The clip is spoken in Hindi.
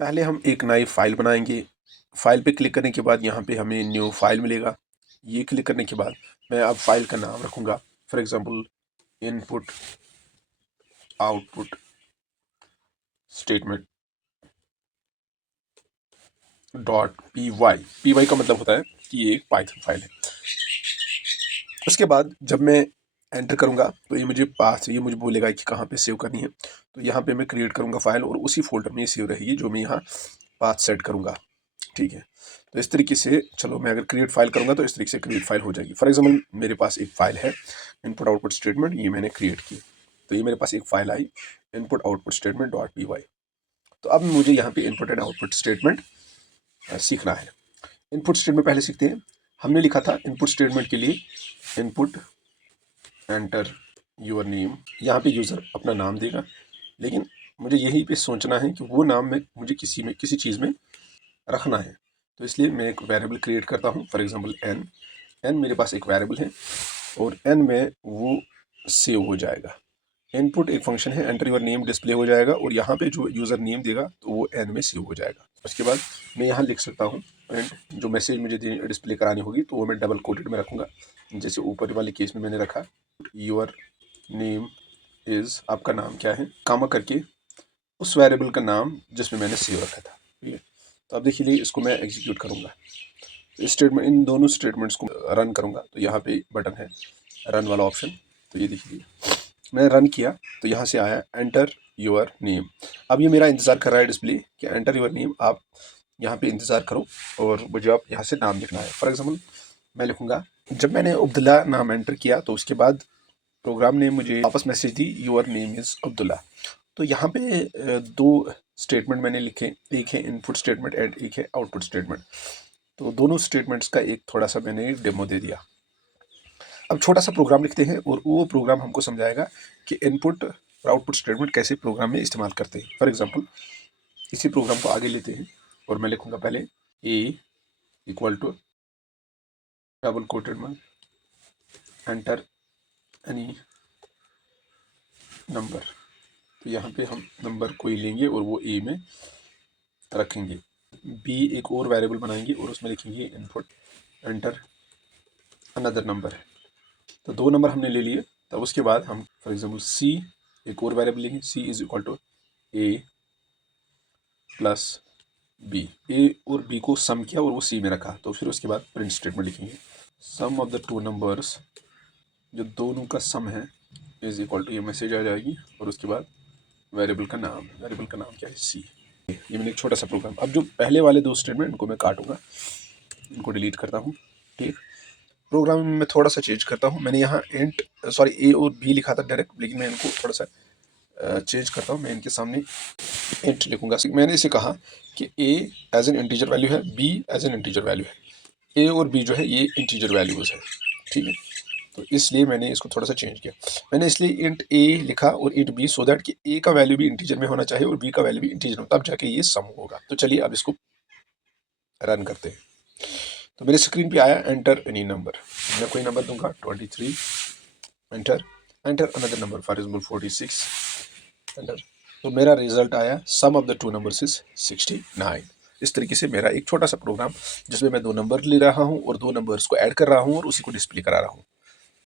पहले हम एक नई फाइल बनाएंगे। फाइल पे क्लिक करने के बाद यहाँ पे हमें न्यू फाइल मिलेगा। ये क्लिक करने के बाद मैं अब फाइल का नाम रखूँगा, for example input output statement .py का मतलब होता है कि ये एक पाइथन फाइल है। उसके बाद जब मैं एंटर करूँगा तो ये मुझे बोलेगा कि कहाँ पे सेव करनी है। तो यहाँ पे मैं क्रिएट करूँगा फाइल और उसी फोल्डर में ये सेव रहेगी जो मैं यहाँ पाथ सेट करूँगा। ठीक है, तो इस तरीके से चलो मैं अगर क्रिएट फाइल करूँगा तो इस तरीके से क्रिएट फाइल हो जाएगी। फॉर एग्जाम्पल मेरे पास एक फाइल है इनपुट आउटपुट स्टेटमेंट, ये मैंने क्रिएट की। तो ये मेरे पास एक फाइल आई इनपुट आउटपुट स्टेटमेंट .py। तो अब मुझे यहाँ पे इनपुट एंड आउटपुट स्टेटमेंट सीखना है। इनपुट स्टेटमेंट पहले सीखते हैं। हमने लिखा था इनपुट स्टेटमेंट के लिए इनपुट एंटर योर नेम, यहाँ पे यूज़र अपना नाम देगा, लेकिन मुझे यहीं पे सोचना है कि वो नाम में मुझे किसी चीज़ में रखना है। तो इसलिए मैं एक वेरिएबल क्रिएट करता हूँ, फॉर एग्जांपल एन मेरे पास एक वेरिएबल है और एन में वो सेव हो जाएगा। इनपुट एक फंक्शन है, एंटर योर नेम डिस्प्ले हो जाएगा और यहाँ पे जो यूज़र नेम देगा तो वो एन में सेव हो जाएगा। उसके बाद मैं यहाँ लिख सकता हूँ एंड जो मैसेज मुझे डिस्प्ले करानी होगी तो वो मैं डबल कोटेड में रखूँगा, जैसे ऊपर वाले केस में मैंने रखा योर नेम इज़, आपका नाम क्या है, कामा करके उस वेरिएबल का नाम जिसमें मैंने सेव रखा था। ठीक है, तो अब देखिए इसको मैं एग्जीक्यूट करूँगा। इस स्टेटमेंट इन दोनों स्टेटमेंट्स को रन करूँगा तो यहाँ पे बटन है रन वाला ऑप्शन। तो ये देखिए मैंने रन किया तो यहाँ से आया एंटर योर नेम। अब ये मेरा इंतज़ार कर रहा है डिस्प्ले कि एंटर योर नेम, आप यहाँ पे इंतज़ार करो और मुझे आप यहाँ से नाम लिखना है। फॉर एग्जाम्पल मैं लिखूँगा, जब मैंने अब्दुल्ला नाम एंटर किया तो उसके बाद प्रोग्राम ने मुझे वापस message the your name is Abdullah. तो यहाँ पे दो स्टेटमेंट मैंने लिखे, एक है इनपुट स्टेटमेंट एंड एक है आउटपुट स्टेटमेंट। तो दोनों स्टेटमेंट्स का एक थोड़ा सा मैंने डेमो दे दिया। अब छोटा सा प्रोग्राम लिखते हैं और वो प्रोग्राम हमको समझाएगा कि इनपुट और आउटपुट स्टेटमेंट कैसे प्रोग्राम में इस्तेमाल करते हैं। फॉर एग्जांपल इसी प्रोग्राम को आगे लेते हैं और मैं लिखूँगा पहले ए इक्वल टू डबल कोटेड में एंटर एनी नंबर। तो यहाँ पे हम नंबर कोई लेंगे और वो ए में रखेंगे। बी एक और वेरिएबल बनाएंगे और उसमें लिखेंगे इनपुट एंटर अनदर नंबर। तो दो नंबर हमने ले लिए। तब उसके बाद हम फॉर एग्जांपल सी एक और वेरिएबल लेंगे, C is equal to A plus B. A और बी को सम किया और वो सी में रखा। तो फिर उसके बाद प्रिंट स्टेटमेंट लिखेंगे सम ऑफ द टू नंबर्स, जो दोनों का सम है इज इक्वल टू, ये मैसेज आ जाएगी और उसके बाद वेरिएबल का नाम क्या है सी। ये मैंने एक छोटा सा प्रोग्राम। अब जो पहले वाले दो स्टेटमेंट इनको मैं काटूंगा, इनको डिलीट करता हूँ। ठीक, प्रोग्राम में थोड़ा सा चेंज करता हूँ। मैंने यहाँ ए और बी लिखा था डायरेक्ट, लेकिन मैं इनको थोड़ा सा चेंज करता हूँ। मैं इनके सामने इंट लिखूंगा। मैंने इसे कहा कि A as an integer value है, B as an integer value है। ए और बी जो है ये इंटीजर वैल्यूज है। ठीक है, तो इसलिए मैंने इसको थोड़ा सा चेंज किया। मैंने इसलिए इंट ए लिखा और इंट बी, सो दैट कि ए का वैल्यू भी इंटीजर में होना चाहिए और बी का वैल्यू भी इंटीजर में, तब जाके ये सम होगा। तो चलिए अब इसको रन करते हैं। तो मेरे स्क्रीन पे आया एंटर एनी नंबर। मैं कोई नंबर दूंगा 23, enter another number for example 46, enter. तो मेरा रिजल्ट आया sum of the two numbers is 69। इस तरीके से मेरा एक छोटा सा प्रोग्राम जिसमें मैं दो नंबर ले रहा हूँ और दो नंबर्स को ऐड कर रहा हूँ और उसी को डिस्प्ले करा रहा हूँ।